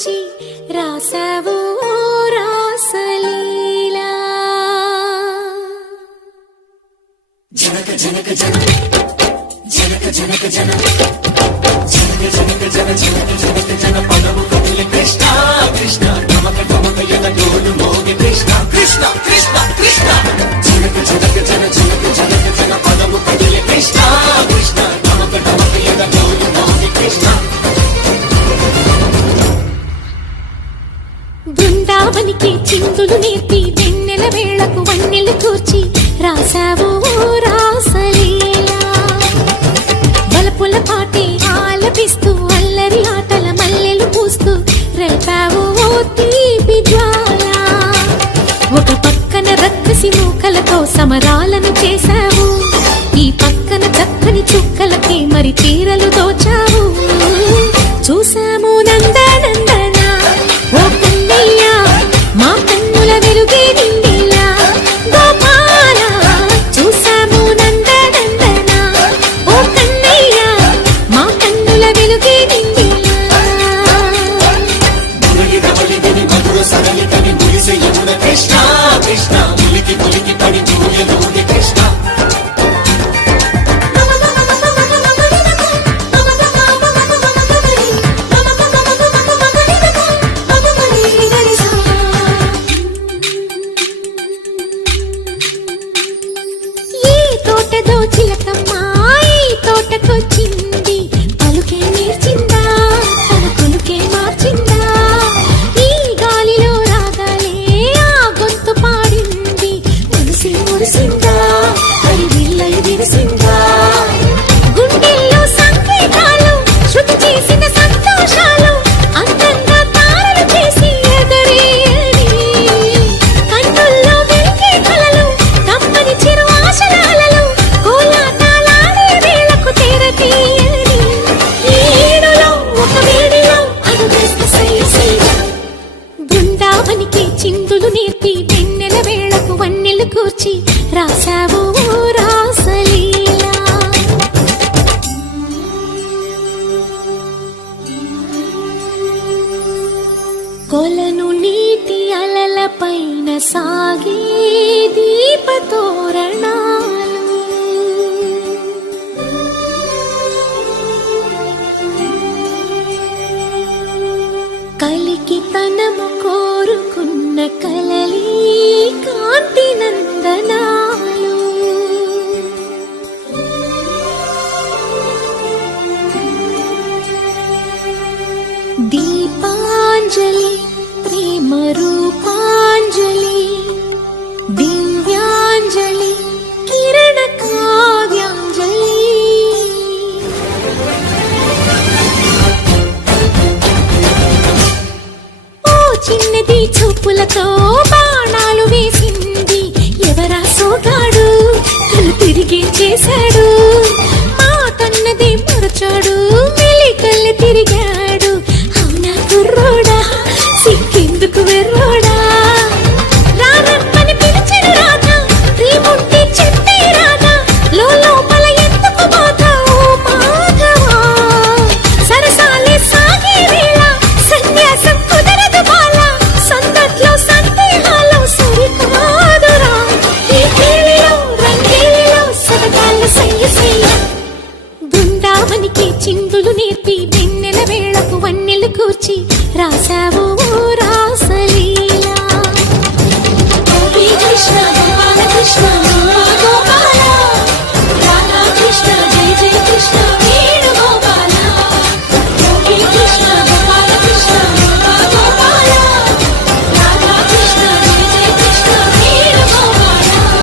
కూర్చి రాసావు ఓ రాసలీలా. కృష్ణ బృందావనికి చిందులు నేర్పి వెన్నెల వేళకు వన్నెలు కూర్చి రాసావు ఓ రాసలీలా. బలపుల పాటే ఆలపిస్తూ అల్లరి ఆటల మల్లెలు పూస్తూ రేపావు తీపి జ్వాల. ఒక పక్కన రక్కసి మూకలతో సమరాలను చేశావు ఈ పక్కన చక్కని చుక్కలకి మరి తీరలు దోచా. ఈ నేర్పి వెన్నెల వేళకు వన్నెలు కూర్చి రాశావు రాసలీలా. కొలను నీటి అలల పైన సాగే దీపతోరణాలు. కలికి తనము కోరుకున్న కలలి వందనాలు. దీపాంజలి ప్రేమ రూపాంజలి దివ్యాంజలి కిరణ కావ్యాంజలి ఓ చిన్నది చూపులతో నేర్పి వెన్నెల వేళకు వన్నెలు కూర్చి రాశావు రాసలీ.